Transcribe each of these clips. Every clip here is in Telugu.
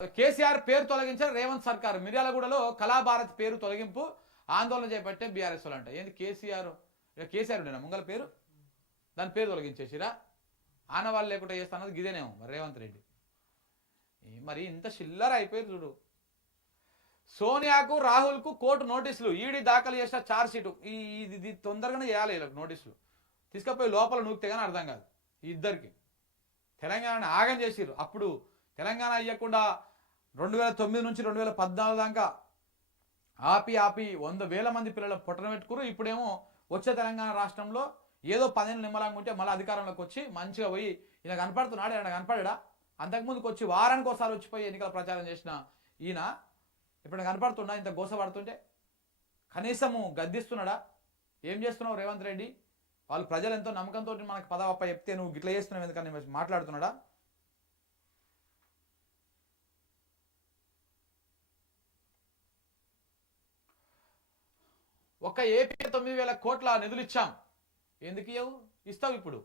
కేసీఆర్ పేరు తొలగించారు రేవంత్ సర్కార్. మిర్యాలగూడలో కళాభారత్ పేరు తొలగింపు ఆందోళన చేపట్టే బీఆర్ఎస్ వాళ్ళు అంట. ఏంది కేసీఆర్ ఉండేనా ముంగల పేరు, దాని పేరు తొలగించేసిరా. ఆనవాళ్ళు లేకుండా చేస్తానది గిదేనేమో మరి రేవంత్ రెడ్డి. మరి ఇంత చిల్లర అయిపోయారు చూడు. సోనియాకు రాహుల్కు కోర్టు నోటీసులు, ఈడీ దాఖలు చేసిన ఛార్జ్ షీటు. ఇది తొందరగానే చేయాలి వీళ్ళకి నోటీసులు. తీసుకపోయి లోపల నూకితే కానీ అర్థం కాదు. ఈ ఇద్దరికి తెలంగాణ ఆగం చేసిర్రు. అప్పుడు తెలంగాణ ఇవ్వకుండా 2009 నుంచి 2014 దాకా ఆపి 100,000 మంది పిల్లలు పొట్టన పెట్టుకురు. ఇప్పుడేమో వచ్చే తెలంగాణ రాష్ట్రంలో ఏదో 10 ఏళ్ళు నిమ్మలంగా ఉంటే మళ్ళీ అధికారంలోకి వచ్చి మంచిగా పోయి ఈయన కనపడుతున్నాడు. ఈయన కనపడా? అంతకుముందుకు వచ్చి వారానికి ఒకసారి వచ్చిపోయి ఎన్నికల ప్రచారం చేసిన ఈయన ఇప్పుడు కనపడుతున్నా ఇంత గోసపడుతుంటే కనీసము గద్దిస్తున్నాడా? ఏం చేస్తున్నావు రేవంత్ రెడ్డి? వాళ్ళు ప్రజలు ఎంతో నమ్మకంతో మనకు పదవప్ప చెప్తే నువ్వు గిట్ల చేస్తున్నావు ఎందుకని మాట్లాడుతున్నాడా? ఒక్క ఏపీ 9,000 కోట్ల నిధులు ఇచ్చాం. ఎందుకు ఇవ్వవు? ఇస్తావు ఇప్పుడు.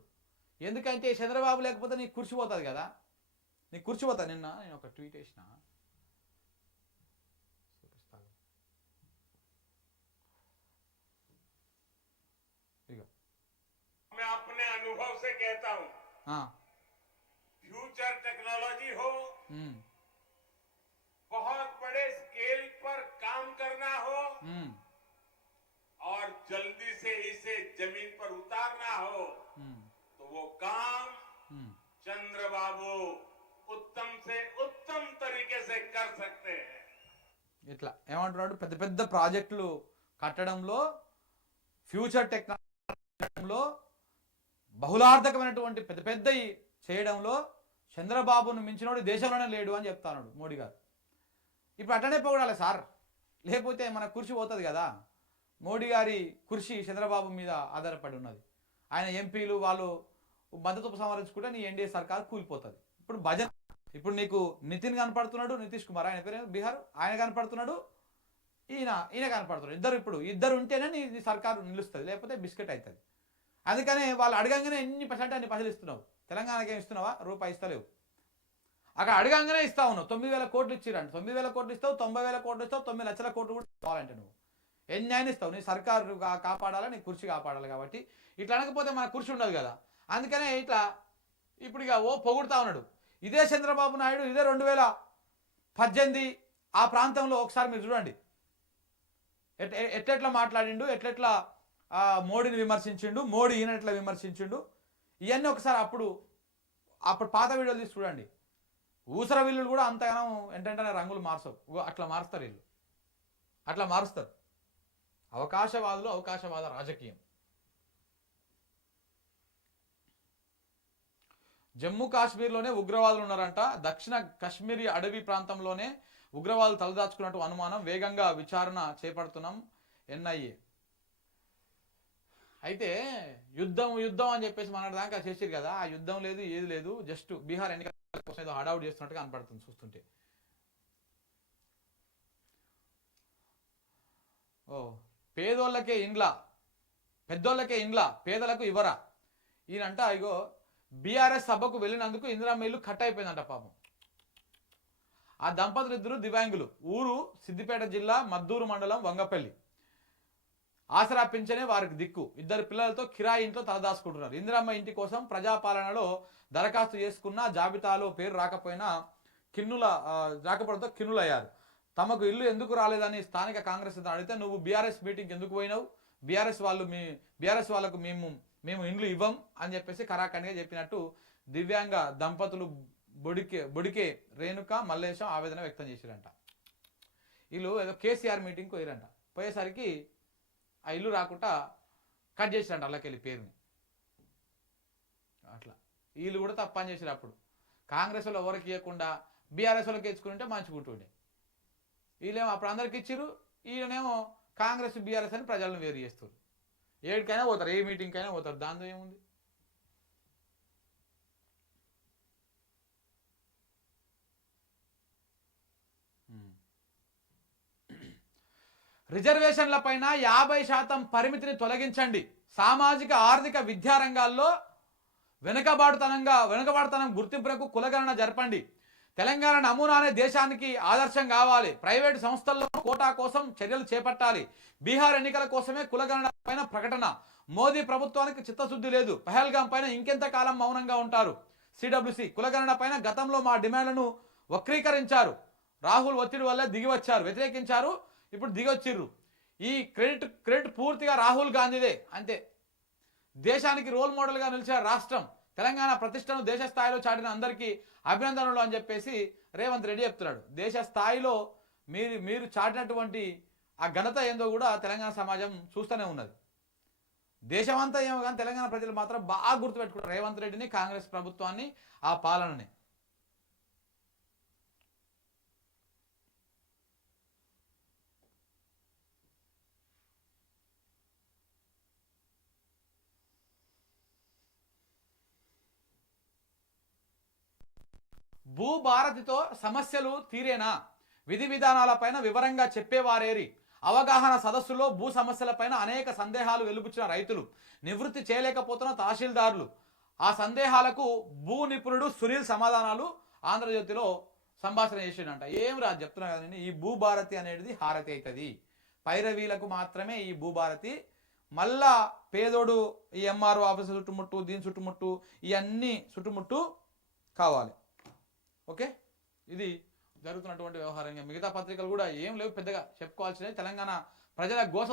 ఎందుకంటే చంద్రబాబు లేకపోతే నీకు కూర్చిపోతుంది కదా. నీకు కూర్చిపోతా. నిన్న నేను ఒక ట్వీట్ వేసిన, मैं अपने अनुभव से कहता हूं, फ्यूचर टेक्नोलॉजी हो, बहुत बड़े स्केल पर काम करना हो और जल्दी से इसे जमीन पर उतारना हो तो वो काम चंद्रबाबू उत्तम से उत्तम तरीके से कर सकते हैं. ఇట్లా ఏమంటున్నాడు, పెద్ద పెద్ద ప్రాజెక్టులు కట్టడంలో, ఫ్యూచర్ టెక్నాలజీలో, బహుళార్థకమైనటువంటి పెద్ద పెద్దవి చేయడంలో చంద్రబాబును మించినోడు దేశంలోనే లేడు అని చెప్తాడు మోడీ గారు. ఇప్పుడు అట్టనే పొగడాలి సార్, లేకపోతే మన కుర్చీ పోతుంది కదా. మోడీ గారి కుర్చీ చంద్రబాబు మీద ఆధారపడి ఉన్నది. ఆయన ఎంపీలు వాళ్ళు మద్దతు ఉపసంహరించుకుంటే నీ ఎన్డీఏ సర్కార్ కూలిపోతుంది. ఇప్పుడు భజన, ఇప్పుడు నీకు నితిన్ కనపడుతున్నాడు, నితీష్ కుమార్ ఆయన పేరు బీహార్, ఆయన కనపడుతున్నాడు, ఈయన కనపడుతున్నాడు. ఇద్దరు ఉంటేనే నీ సర్కారు నిలుస్తుంది, లేకపోతే బిస్కెట్ అవుతుంది. అందుకనే వాళ్ళు అడగంగానే ఎన్ని పర్సెంట్ అన్ని పైసలు ఇస్తున్నావు. తెలంగాణకి ఏమి ఇస్తున్నావా? రూపాయి ఇస్తలేవు. అక్కడ అడగంగానే ఇస్తా ఉన్నావు. 9,000 కోట్లు ఇచ్చిరంట. 9,000 కోట్లు ఇస్తావు, 90,000 కోట్లు ఇస్తావు, 9 లక్షల కోట్లు కూడా కావాలంటే నువ్వు ఎన్ని అయినా ఇస్తావు. నీ సర్కారు కాపాడాలి, నీ కుర్చీ కాపాడాలి. కాబట్టి ఇట్లా అనకపోతే మన కుర్చీ ఉండదు కదా. అందుకనే ఇట్లా ఇప్పుడు ఇక పొగుడుతా ఉన్నాడు. ఇదే చంద్రబాబు నాయుడు ఇదే 2018 ఆ ప్రాంతంలో ఒకసారి మీరు చూడండి ఎట్లెట్లా మాట్లాడిండు, ఎట్లెట్లా మోడీని విమర్శించిండు, మోడీ ఈయన ఎట్లా విమర్శించిండు. ఇవన్నీ ఒకసారి అప్పుడు పాత వీడియోలు తీసి చూడండి. ఊసర వీళ్ళు కూడా అంతగానో ఏంటంటే రంగులు మార్చవు. అట్లా మారుస్తారు వీళ్ళు, అట్లా మారుస్తారు. అవకాశవాదులు, అవకాశవాద రాజకీయం. జమ్మూ కాశ్మీర్లోనే ఉగ్రవాదులు ఉన్నారంట. దక్షిణ కశ్మీరీ అడవి ప్రాంతంలోనే ఉగ్రవాదులు తలదాచుకున్నట్టు అనుమానం. వేగంగా విచారణ చేపడుతున్నాం ఎన్ఐఏ. అయితే యుద్ధం అని చెప్పేసి మన దాకా చేసిరు కదా. ఆ యుద్ధం లేదు, ఏది లేదు. జస్ట్ బీహార్ ఎన్నికల కోసం ఏదో హడావుడి చేస్తున్నట్టుగా కనపడుతుంది చూస్తుంటే. పేదోళ్ళకే ఇండ్ల, పెద్దోళ్ళకే ఇండ్ల, పేదలకు ఇవ్వరా. ఈయనంట ఇగో బీఆర్ఎస్ సభకు వెళ్ళినందుకు ఇందిరమ్మ ఇల్లు కట్ అయిపోయిందంట పాపం. ఆ దంపతులు ఇద్దరు దివ్యాంగులు. ఊరు సిద్దిపేట జిల్లా మద్దూరు మండలం వంగపల్లి. ఆసరా పింఛనే వారికి దిక్కు. 2 పిల్లలతో కిరాయి ఇంట్లో తలదాచుకుంటున్నారు. ఇందిరమ్మ ఇంటి కోసం ప్రజాపాలనలో దరఖాస్తు చేసుకున్న జాబితాలో పేరు రాకపోవడంతో కిన్నులయ్యారు. తమకు ఇల్లు ఎందుకు రాలేదని స్థానిక కాంగ్రెస్ అడిగితే నువ్వు బీఆర్ఎస్ మీటింగ్కి ఎందుకు పోయినావు, బీఆర్ఎస్ వాళ్ళకు మేము ఇండ్లు ఇవ్వం అని చెప్పేసి కరాఖండిగా చెప్పినట్టు దివ్యాంగ దంపతులు బొడికే రేణుక మల్లేశం ఆవేదన వ్యక్తం చేసిరంట. వీళ్ళు ఏదో కేసీఆర్ మీటింగ్కి పోయిరంట. పోయేసరికి ఆ ఇల్లు రాకుండా కట్ చేసిరంట అల్లకెళ్ళి పేరుని. అట్లా వీళ్ళు కూడా తప్పని చేసిరు. అప్పుడు కాంగ్రెస్ వాళ్ళు ఎవరికి ఇవ్వకుండా బీఆర్ఎస్ వాళ్ళకి ఇచ్చుకుంటే మంచిగుంటుండే. వీళ్ళేమో అప్పుడు అందరికి ఇచ్చిరు, వీళ్ళనేమో కాంగ్రెస్ బీఆర్ఎస్ అని ప్రజలను వేరు చేస్తారు. ఏడికైనా పోతారు, ఏ మీటింగ్కైనా పోతారు. దాంతో ఏముంది? రిజర్వేషన్ల పైన 50% పరిమితిని తొలగించండి. సామాజిక ఆర్థిక విద్యా రంగాల్లో వెనుకబాటుతనం గుర్తింపునకు కులగణన జరపండి. తెలంగాణ నమూనానే దేశానికి ఆదర్శం కావాలి. ప్రైవేటు సంస్థల్లో కోటా కోసం చర్యలు చేపట్టాలి. బీహార్ ఎన్నికల కోసమే కులగణన పైన ప్రకటన. మోదీ ప్రభుత్వానికి చిత్తశుద్ధి లేదు. పహల్గాం పైన ఇంకెంత కాలం మౌనంగా ఉంటారు. సిడబ్ల్యూసి కులగణన పైన గతంలో మా డిమాండ్లను వక్రీకరించారు. రాహుల్ ఒత్తిడి వల్లే దిగి వచ్చారు, వ్యతిరేకించారు, ఇప్పుడు దిగొచ్చిర్రు. ఈ క్రెడిట్ పూర్తిగా రాహుల్ గాంధీదే. అంతే. దేశానికి రోల్ మోడల్గా నిలిచిన రాష్ట్రం తెలంగాణ ప్రతిష్టను దేశ స్థాయిలో చాటిన అందరికీ అభినందనలు అని చెప్పేసి రేవంత్ రెడ్డి చెప్తున్నాడు. దేశ స్థాయిలో మీరు చాటినటువంటి ఆ ఘనత ఏందో కూడా తెలంగాణ సమాజం చూస్తూనే ఉన్నది. దేశమంతా ఏమో కానీ తెలంగాణ ప్రజలు మాత్రం బాగా గుర్తుపెట్టుకుంటారు రేవంత్ రెడ్డిని, కాంగ్రెస్ ప్రభుత్వాన్ని, ఆ పాలనని. భూభారతితో సమస్యలు తీరేనా? విధి విధానాలపైన వివరంగా చెప్పేవారేరి? అవగాహన సదస్సులో భూ సమస్యలపైన అనేక సందేహాలు వెలుబుచ్చిన రైతులు, నివృత్తి చేయలేకపోతున్న తహసీల్దారులు. ఆ సందేహాలకు భూ నిపుణుడు సునీల్ సమాధానాలు ఆంధ్రజ్యోతిలో సంభాషణ చేసిండంట. ఏం రాదు చెప్తున్నా కదండి, ఈ భూభారతి అనేది హారతి అవుతుంది. పైరవీలకు మాత్రమే ఈ భూభారతి. మళ్ళా పేదోడు ఈ ఎంఆర్ఓ ఆఫీసు చుట్టుముట్టు, దీని చుట్టుముట్టు, ఇవన్నీ చుట్టుముట్టు కావాలి. ఓకే, ఇది జరుగుతున్నటువంటి వ్యవహారంగా. మిగతా పత్రికలు కూడా ఏం లేవు పెద్దగా చెప్పుకోవాల్సినవి. తెలంగాణ ప్రజల గోస